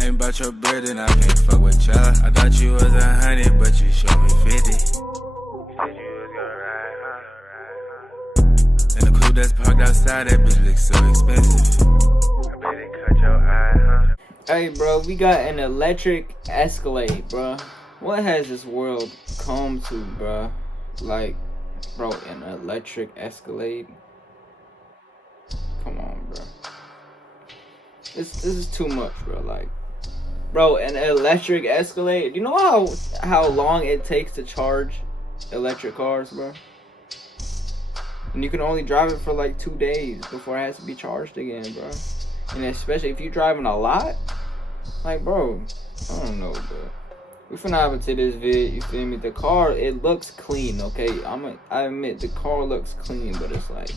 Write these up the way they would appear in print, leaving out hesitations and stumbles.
Ain't about your bread and I can't fuck with ya. I thought you was 100, but you showed me 50. You said you was gonna ride, huh? And the coupe that's parked outside, that bitch looks so expensive. I bet it cut your eye, huh? Hey, bro, we got an electric Escalade, bro. What has this world come to, bro? Like, bro, an electric Escalade? Come on, bro. This is too much, bro. Like, bro, an electric Escalade. You know how long it takes to charge electric cars, bro? And you can only drive it for like 2 days before it has to be charged again, bro. And especially if you're driving a lot, like, bro, I don't know, bro. We finna hop into this vid, you feel me? The car, it looks clean, okay? I admit the car looks clean, but it's like,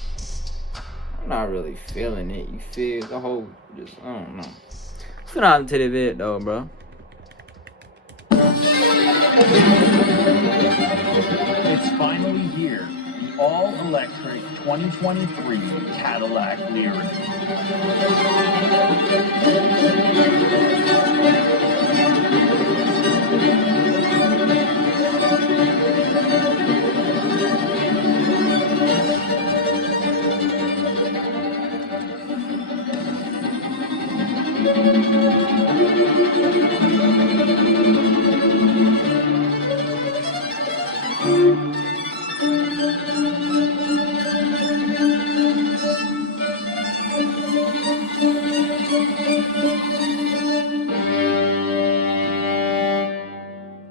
I'm not really feeling it, you feel? The whole, just, I don't know. Let's finna hop into the vid, though, bro. It's finally here. The all-electric 2023 Cadillac Lyric.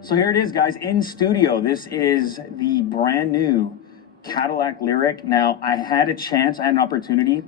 So here it is, guys, in studio. This is the brand new Cadillac Lyric. Now, I had an opportunity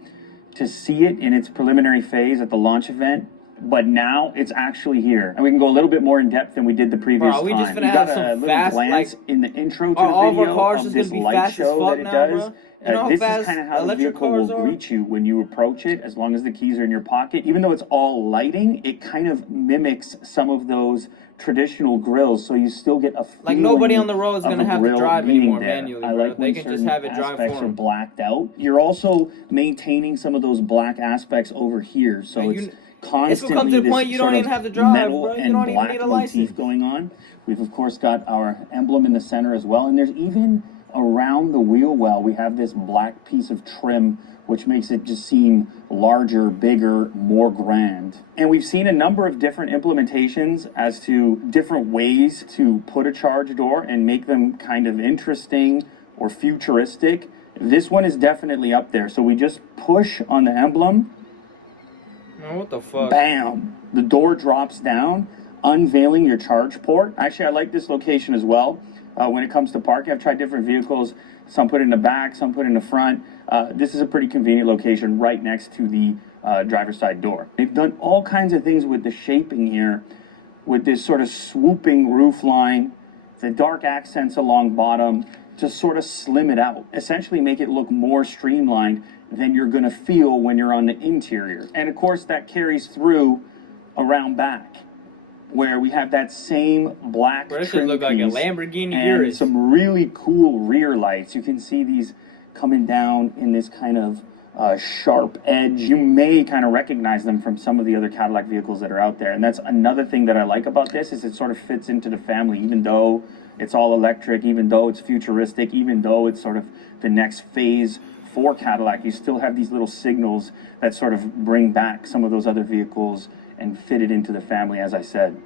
to see it in its preliminary phase at the launch event, but now it's actually here. And we can go a little bit more in depth than we did the previous Bro, we time. just gonna have some fast, glance like, in the intro to all the of our video cars of just this gonna be light fast as show fuck that it now, does. bro. You know how This fast is kind of how the electric vehicle cars will are? greet you when you approach it, as long as the keys are in your pocket. Even though it's all lighting, it kind of mimics some of those traditional grills, so you still get a feeling Like, nobody on the road is gonna of a have to grill drive being anymore there. manually, I bro. like They when can just certain have it drive aspects for are them. blacked out. You're also maintaining some of those black aspects over here, so Like, it's constantly gonna come to the this point you don't sort even of have to drive, metal bro. You and don't even black need a motif license. going on. We've of course got our emblem in the center as well, and there's even around the wheel well we have this black piece of trim, which makes it just seem larger, bigger, more grand. And we've seen a number of different implementations as to different ways to put a charge door and make them kind of interesting or futuristic. This one is definitely up there. So we just push on the emblem. Man, what the fuck? Bam! The door drops down, unveiling your charge port. Actually, I like this location as well. When it comes to parking, I've tried different vehicles. Some put in the back, some put in the front. This is a pretty convenient location right next to the driver's side door. They've done all kinds of things with the shaping here, with this sort of swooping roof line, the dark accents along bottom, to sort of slim it out, essentially make it look more streamlined than you're gonna feel when you're on the interior. And of course that carries through around back, where we have that same black Bro, this trim should look like a piece Lamborghini and Urus. some really cool rear lights. You can see these coming down in this kind of sharp edge. You may kind of recognize them from some of the other Cadillac vehicles that are out there. And that's another thing that I like about this, is it sort of fits into the family, even though it's all electric, even though it's futuristic, even though it's sort of the next phase for Cadillac. You still have these little signals that sort of bring back some of those other vehicles and fit it into the family, as I said.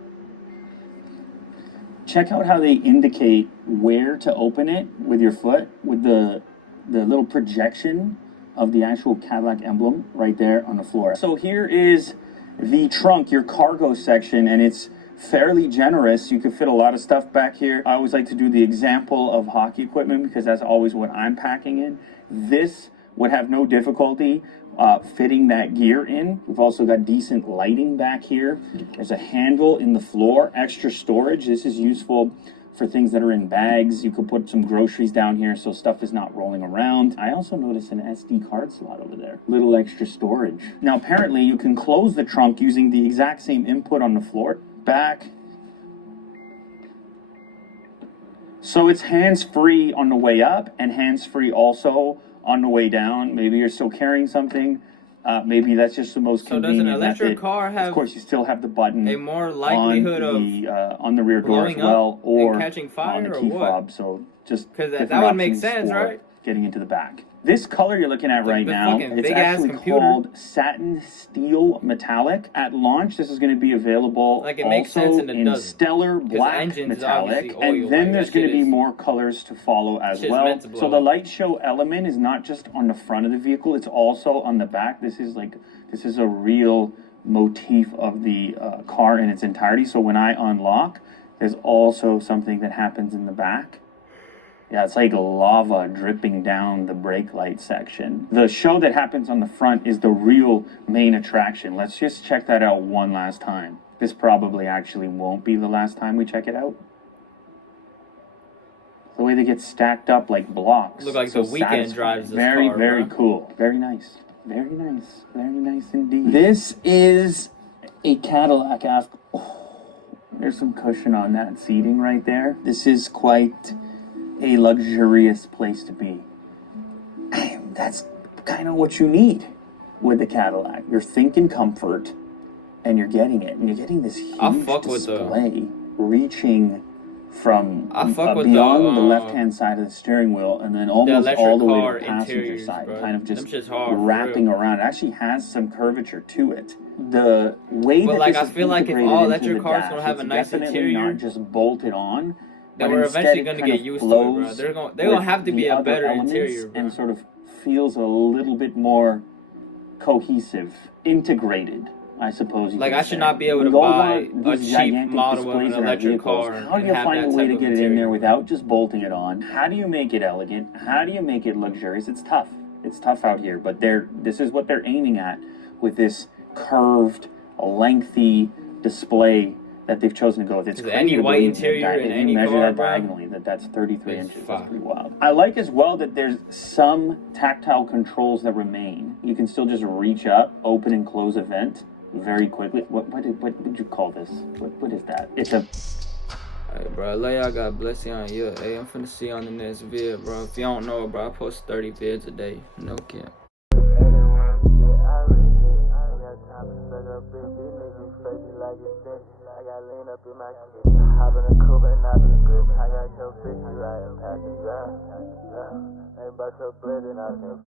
Check out how they indicate where to open it with your foot, with the little projection of the actual Cadillac emblem right there on the floor. So here is the trunk, your cargo section, and it's fairly generous. You can fit a lot of stuff back here. I always like to do the example of hockey equipment because that's always what I'm packing in. This would have no difficulty fitting that gear in. We've also got decent lighting back here. There's a handle in the floor, extra storage. This is useful for things that are in bags. You could put some groceries down here so stuff is not rolling around. I also noticed an SD card slot over there. Little extra storage. Now apparently you can close the trunk using the exact same input on the floor. Back. So it's hands-free on the way up and hands-free also on the way down. Maybe you're still carrying something. Maybe that's just the most So does an convenient electric method. car have Of course, you still have the button a more likelihood on the rear door as blowing well, up or and catching fire, on the or key what? fob. So just Because that different would make options sense, for right? getting into the back. This color you're looking at right the now, fucking it's big-ass actually computer. called Satin Steel Metallic. At launch, this is going to be available Like, it makes sense also and it in doesn't. Stellar the Black engine is Metallic, obviously oil, and then like, there's that going to shit be is- more colors to follow as shit's well. meant to blow So the up. light show element is not just on the front of the vehicle; it's also on the back. This is a real motif of the car in its entirety. So when I unlock, there's also something that happens in the back. Yeah, it's like lava dripping down the brake light section. The show that happens on the front is the real main attraction. Let's just check that out one last time. This probably actually won't be the last time we check it out. The way they get stacked up like blocks. Look like so The Weeknd satisfying. drives this very, car, very bro. cool. Very nice. Very nice. Very nice indeed. This is a Cadillac after. There's some cushion on that seating right there. This is quite a luxurious place to be. That's kind of what you need with the Cadillac. You're thinking comfort, and you're getting it. And you're getting this huge display reaching from beyond the left-hand side of the steering wheel, and then almost all the way to the passenger side, kind of just wrapping around. It actually has some curvature to it. The way that like, this I is feel like if integrated all into electric the cars dash, gonna have a it's nice definitely interior, not just bolted on. then But we're instead eventually it gonna kind get of used to it, bro. flows They're with gonna have to be the a other better elements interior, bro. and sort of feels a little bit more cohesive, integrated, I suppose you Like, could I say. should not be able to We all buy want a these cheap gigantic model of an displays in our electric vehicles. car How do and you have find that a way type to of get it in there interior. without just bolting it on? How do you make it elegant? How do you make it luxurious? It's tough. It's tough out here, but this is what they're aiming at with this curved, lengthy display that they've chosen to go with. It's crazy any to white believe interior that in if you any measure car, that bro, diagonally, that's 33 it's inches. fire. That's pretty wild. I like as well that there's some tactile controls that remain. You can still just reach up, open and close a vent very quickly. What would you call this? What is that? It's a... Hey, bro, lay y'all got bless you on you. Hey, I'm finna see you on the next vid, bro. If you don't know, bro, I post 30 vids a day. No cap.